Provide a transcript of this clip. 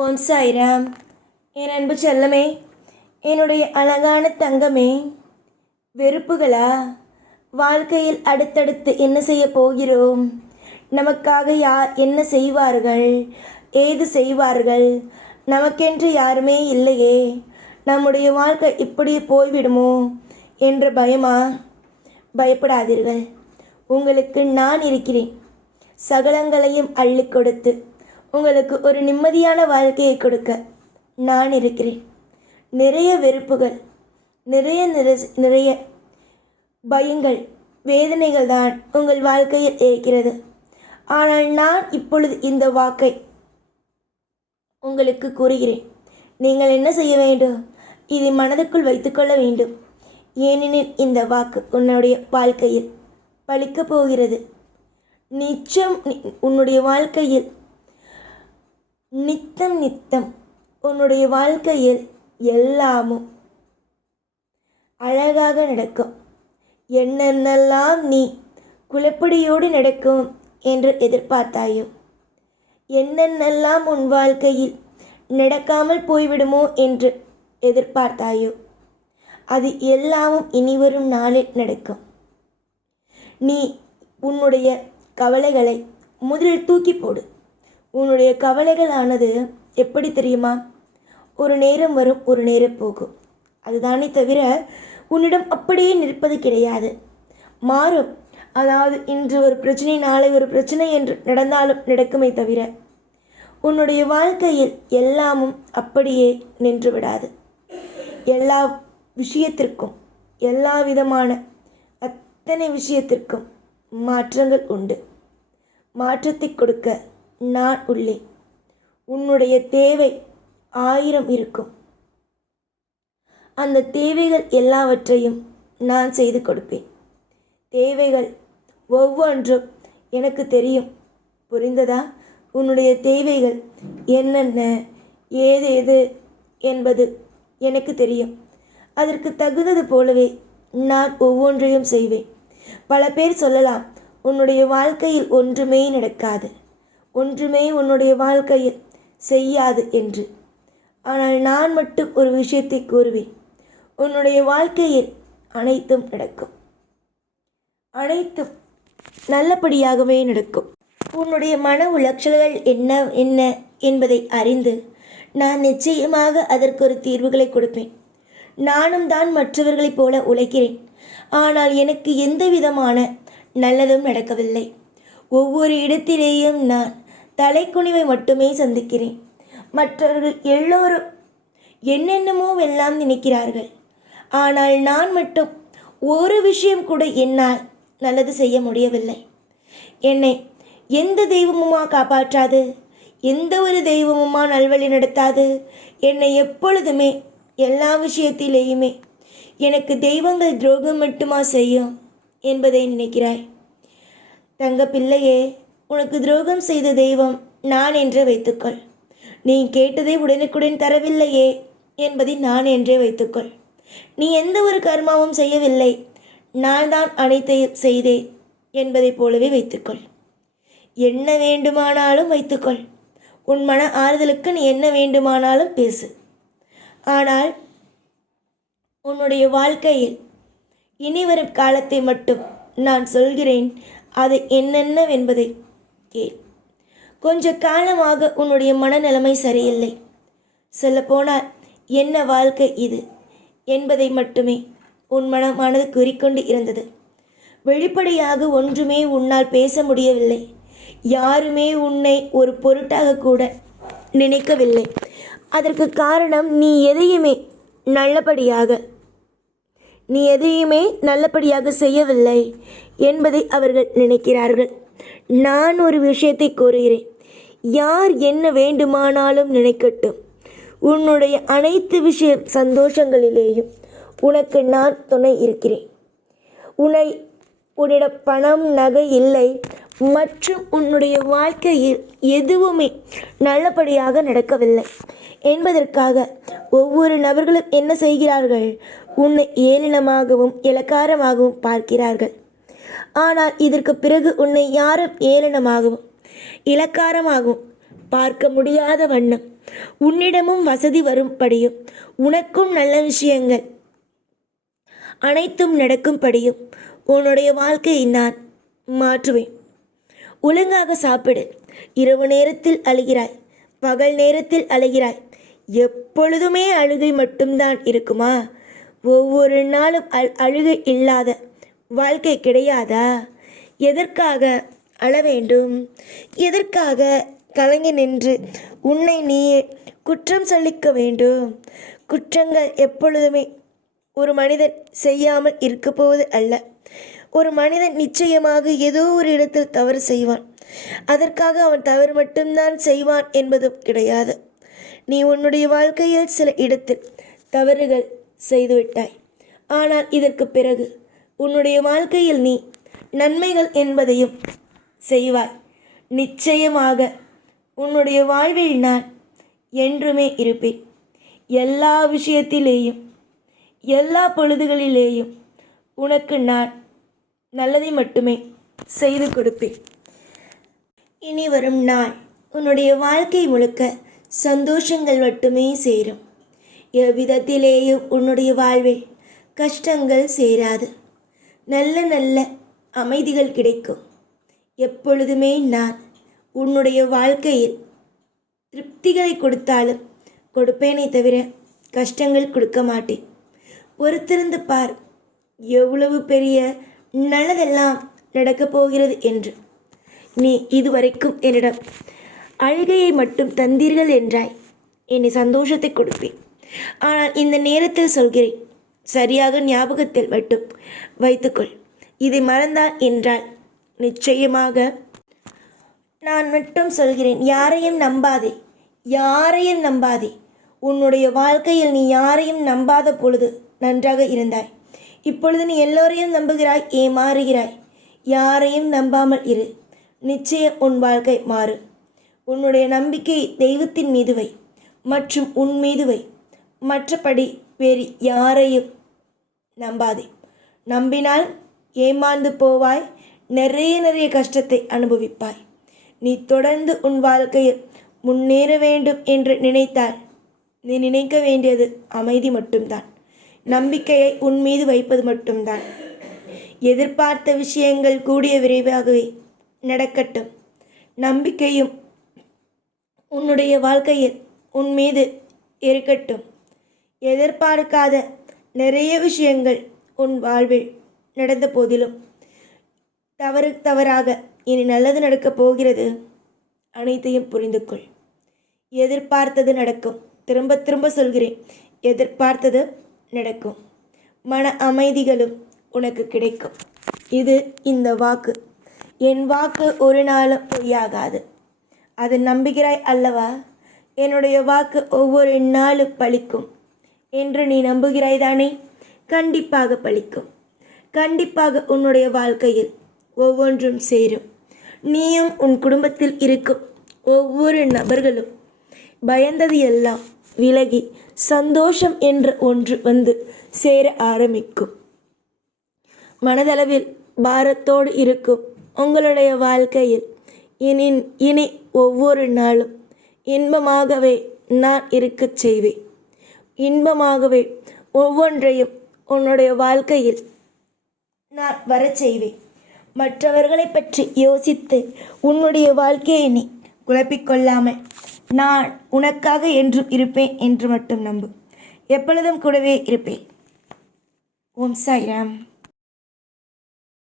ஓம் சாய்ராம். என் அன்பு செல்லமே, என்னுடைய அழகான தங்கமே, வெறுப்புகளா? வாழ்க்கையில் அடுத்தடுத்து என்ன செய்ய போகிறோம்? நமக்காக யார் என்ன செய்வார்கள், ஏது செய்வார்கள்? நமக்கென்று யாருமே இல்லையே, நம்முடைய வாழ்க்கை இப்படி போய்விடுமோ என்ற பயமா? பயப்படாதீர்கள், உங்களுக்கு நான் இருக்கிறேன். சகலங்களையும் அள்ளி கொடுத்து உங்களுக்கு ஒரு நிம்மதியான வாழ்க்கையை கொடுக்க நான் இருக்கிறேன். நிறைய வெறுப்புகள், நிறைய பயங்கள், வேதனைகள் தான் உங்கள் வாழ்க்கையில் இருக்கிறது. ஆனால் நான் இப்பொழுது இந்த வாக்கை உங்களுக்கு கூறுகிறேன். நீங்கள் என்ன செய்ய வேண்டும்? இதை மனதுக்குள் வைத்துக்கொள்ள வேண்டும். ஏனெனில் இந்த வாக்கு உன்னுடைய வாழ்க்கையில் பலிக்கப் போகிறது. நிச்சயம் உன்னுடைய வாழ்க்கையில் நித்தம் உன்னுடைய வாழ்க்கையில் எல்லாமும் அழகாக நடக்கும். என்னென்னலாம் நீ குழப்படியோடு நடக்கும் என்று எதிர்பார்த்தாயோ, என்னென்னலாம் உன் வாழ்க்கையில் நடக்காமல் போய்விடுமோ என்று எதிர்பார்த்தாயோ, அது எல்லாமும் இனிவரும் நாளில் நடக்கும். நீ உன்னுடைய கவலைகளை முதலில் தூக்கி போடு. உன்னுடைய கவலைகளானது எப்படி தெரியுமா? ஒரு நேரம் வரும், ஒரு நேரம் போகும். அதுதானே தவிர உன்னிடம் அப்படியே நிற்பது கிடையாது, மாறும். அதாவது இன்று ஒரு பிரச்சனை, நாளை ஒரு பிரச்சனை என்று நடந்தாலும் நடக்குமே தவிர உன்னுடைய வாழ்க்கையில் எல்லாமும் அப்படியே நின்று விடாது. எல்லா விஷயத்திற்கும், எல்லா விதமான அத்தனை விஷயத்திற்கும் மாற்றங்கள் உண்டு. மாற்றத்தை கொடுக்க நான் உள்ளேன். உன்னுடைய தேவை 1000 இருக்கும். அந்த தேவைகள் எல்லாவற்றையும் நான் செய்து கொடுப்பேன். தேவைகள் ஒவ்வொன்றும் எனக்கு தெரியும். புரிந்ததா? உன்னுடைய தேவைகள் என்னென்ன, ஏதேது என்பது எனக்கு தெரியும். அதற்கு தகுந்தது போலவே நான் ஒவ்வொன்றையும் செய்வேன். பல பேர் சொல்லலாம், உன்னுடைய வாழ்க்கையில் ஒன்றுமே நடக்காது, ஒன்றுமே உன்னுடைய வாழ்க்கையில் செய்யாது என்று. ஆனால் நான் மட்டும் ஒரு விஷயத்தை கூறுவேன். உன்னுடைய வாழ்க்கையில் அனைத்தும் நடக்கும். அனைத்தும் நல்லபடியாகவே நடக்கும். உன்னுடைய மன உளைச்சல்கள் என்ன என்பதை அறிந்து நான் நிச்சயமாக அதற்கு ஒரு தீர்வுகளை கொடுப்பேன். நானும் தான் மற்றவர்களைப் போல உழைக்கிறேன். ஆனால் எனக்கு எந்த விதமான நல்லதும் நடக்கவில்லை. ஒவ்வொரு இடத்திலேயும் நான் தலைக்குனிவை மட்டுமே சந்திக்கிறேன். மற்றவர்கள் எல்லோரும் என்னென்னமோ எல்லாம் நினைக்கிறார்கள். ஆனால் நான் மட்டும் ஒரு விஷயம் கூட என்னால் நல்லது செய்ய முடியவில்லை. என்னை எந்த தெய்வமுமா காப்பாற்றாது, எந்த ஒரு தெய்வமுமா நல்வழி நடத்தாது. என்னை எப்பொழுதுமே எல்லா விஷயத்திலேயுமே எனக்கு தெய்வங்கள் துரோகம் மட்டுமா செய்யும் என்பதை நினைக்கிறாய். தங்க பிள்ளையே, உனக்கு துரோகம் செய்த தெய்வம் நான் என்றே வைத்துக்கொள். நீ கேட்டதை உடனுக்குடன் தரவில்லையே என்பதை நான் என்றே வைத்துக்கொள். நீ எந்த ஒரு கர்மாவும் செய்யவில்லை, நான் தான் அனைத்தையும் செய்தேன் என்பதைப் போலவே வைத்துக்கொள். என்ன வேண்டுமானாலும் வைத்துக்கொள். உன் மன ஆறுதலுக்கு நீ என்ன வேண்டுமானாலும் பேசு. ஆனால் உன்னுடைய வாழ்க்கையில் இனிவரும் காலத்தை மட்டும் நான் சொல்கிறேன். அது என்னென்னவென்பதை கேள். கொஞ்ச காலமாக உன்னுடைய மனநிலைமை சரியில்லை. சொல்லப்போனால் என்ன வாழ்க்கை இது என்பதை மட்டுமே உன் மனது கூறிக்கொண்டு இருந்தது. வெளிப்படையாக ஒன்றுமே உன்னால் பேச முடியவில்லை. யாருமே உன்னை ஒரு பொருட்டாக கூட நினைக்கவில்லை. அதற்கு காரணம் நீ எதையுமே நல்லபடியாக செய்யவில்லை என்பதை அவர்கள் நினைக்கிறார்கள். நான் ஒரு விஷயத்தை கூறுகிறேன். யார் என்ன வேண்டுமானாலும் நினைக்கட்டும். உன்னுடைய அனைத்து சந்தோஷங்களிலேயும் உனக்கு நான் துணை இருக்கிறேன். உன்னிடம் பணம், நகை இல்லை மற்றும் உன்னுடைய வாழ்க்கையில் எதுவுமே நல்லபடியாக நடக்கவில்லை என்பதற்காக ஒவ்வொரு நபர்களும் என்ன செய்கிறார்கள்? உன்னை ஏளனமாகவும் இளக்காரமாகவும் பார்க்கிறார்கள். ஆனால் இதற்கு பிறகு உன்னை யாரும் ஏளனமாகவும் இளக்காரமாகவும் பார்க்க முடியாத வண்ணம் உன்னிடமும் வசதி வரும்படியும் உனக்கும் நல்ல விஷயங்கள் அனைத்தும் நடக்கும்படியும் உன்னுடைய வாழ்க்கையை நான் மாற்றுவேன். ஒழுங்காக சாப்பிடு. இரவு நேரத்தில் அழுகிறாய், பகல் நேரத்தில் அழுகிறாய். எப்பொழுதுமே அழுகை மட்டும்தான் இருக்குமா? ஒவ்வொரு நாளும் அழுகை இல்லாத வாழ்க்கை கிடையாதா? எதற்காக அழ வேண்டும்? எதற்காக கலங்கி நின்று உன்னை நீயே குற்றம் சொல்லிக்க வேண்டும்? குற்றங்கள் எப்பொழுதுமே ஒரு மனிதன் செய்யாமல் இருக்க போவது அல்ல. ஒரு மனிதன் நிச்சயமாக ஏதோ ஒரு இடத்தில் தவறு செய்வான். அதற்காக அவன் தவறு மட்டும்தான் செய்வான் என்பதும் கிடையாது. நீ உன்னுடைய வாழ்க்கையில் சில இடத்தில் தவறுகள் செய்துவிட்டாய். ஆனால் இதற்கு பிறகு உன்னுடைய வாழ்க்கையில் நீ நன்மைகள் என்பதையும் செய்வாய். நிச்சயமாக உன்னுடைய வாழ்வில் நான் என்றுமே இருப்பேன். எல்லா விஷயத்திலேயும் எல்லா பொழுதுகளிலேயும் உனக்கு நான் நல்லதை மட்டுமே செய்து கொடுப்பேன். இனி வரும் நாள் உன்னுடைய வாழ்க்கை முழுக்க சந்தோஷங்கள் மட்டுமே சேரும். எவ்விதத்திலேயும் உன்னுடைய வாழ்வில் கஷ்டங்கள் சேராது. நல்ல நல்ல அமைதிகள் கிடைக்கும். எப்பொழுதுமே நான் உன்னுடைய வாழ்க்கையில் திருப்திகளை கொடுத்தாலும் கொடுப்பேனே தவிர கஷ்டங்கள் கொடுக்க மாட்டேன். பொறுத்திருந்து பார், எவ்வளவு பெரிய நல்லதெல்லாம் நடக்கப் போகிறது என்று. நீ இதுவரைக்கும் என்னிடம் அழுகையை மட்டும் தந்தீர்கள் என்றாய். என்னை சந்தோஷத்தை கொடுப்பேன். ஆனால் இந்த நேரத்தில் சொல்கிறேன், சரியாக ஞாபகத்தில் மட்டும் வைத்துக்கொள். இதை மறந்தால் என்றால் நிச்சயமாக நான் மட்டும் சொல்கிறேன், யாரையும் நம்பாதே, யாரையும் நம்பாதே. உன்னுடைய வாழ்க்கையில் நீ யாரையும் நம்பாத பொழுது நன்றாக இருந்தாய். இப்பொழுது நீ எல்லோரையும் நம்புகிறாய், ஏமாறுகிறாய். யாரையும் நம்பாமல் இரு. நிச்சயம் உன் வாழ்க்கை மாறும். உன்னுடைய நம்பிக்கை தெய்வத்தின் மீது வை மற்றும் உன் மீது வை. மற்றபடி வேறு யாரையும் நம்பாதே. நம்பினால் ஏமாந்து போவாய். நிறைய கஷ்டத்தை அனுபவிப்பாய். நீ தொடர்ந்து உன் வாழ்க்கையில் முன்னேற வேண்டும் என்று நினைத்தால் நீ நினைக்க வேண்டியது அமைதி மட்டும்தான். நம்பிக்கையை உன் மீது வைப்பது மட்டும்தான். எதிர்பார்த்த விஷயங்கள் கூடிய விரைவாகவே நடக்கட்டும். நம்பிக்கையும் உன்னுடைய வாழ்க்கையில் உன் மீது இருக்கட்டும். எதிர்பார்க்காத நிறைய விஷயங்கள் உன் வாழ்வில் நடந்த போதிலும் தவறாக இனி நல்லது நடக்கப் போகிறது. அனைத்தையும் புரிந்து கொள். எதிர்பார்த்தது நடக்கும். திரும்ப திரும்ப சொல்கிறேன், எதிர்பார்த்தது நடக்கும். மன அமைதிகளும் உனக்கு கிடைக்கும். இது இந்த வாக்கு. என் வாக்கு ஒரு நாளும் பொய்யாகாது. அது நம்புகிறாய் அல்லவா? என்னுடைய வாக்கு ஒவ்வொரு நாளும் பலிக்கும் என்று நீ நம்புகிறாய் தானே? கண்டிப்பாக பலிக்கும். கண்டிப்பாக உன்னுடைய வாழ்க்கையில் ஒவ்வொன்றும் சேரும். நீயும் உன் குடும்பத்தில் இருக்கும் ஒவ்வொரு நபர்களும் பயந்தது எல்லாம் விலகி சந்தோஷம் என்ற ஒன்று வந்து சேர ஆரம்பிக்கும். மனதளவில் பாரத்தோடு இருக்கும் உங்களுடைய வாழ்க்கையில் இனி ஒவ்வொரு நாளும் இன்பமாகவே நான் இருக்கச் செய்வேன். இன்பமாகவே ஒவ்வொன்றையும் உன்னுடைய வாழ்க்கையில் நான் வரச் செய்வேன். மற்றவர்களை பற்றி யோசித்து உன்னுடைய வாழ்க்கையை நீ குழப்பிக்கொள்ளாமல் நான் உனக்காக என்றும் இருப்பேன் என்று மட்டும் நம்பு. எப்பொழுதும் கூடவே இருப்பேன். ஓம் சாய்ராம்.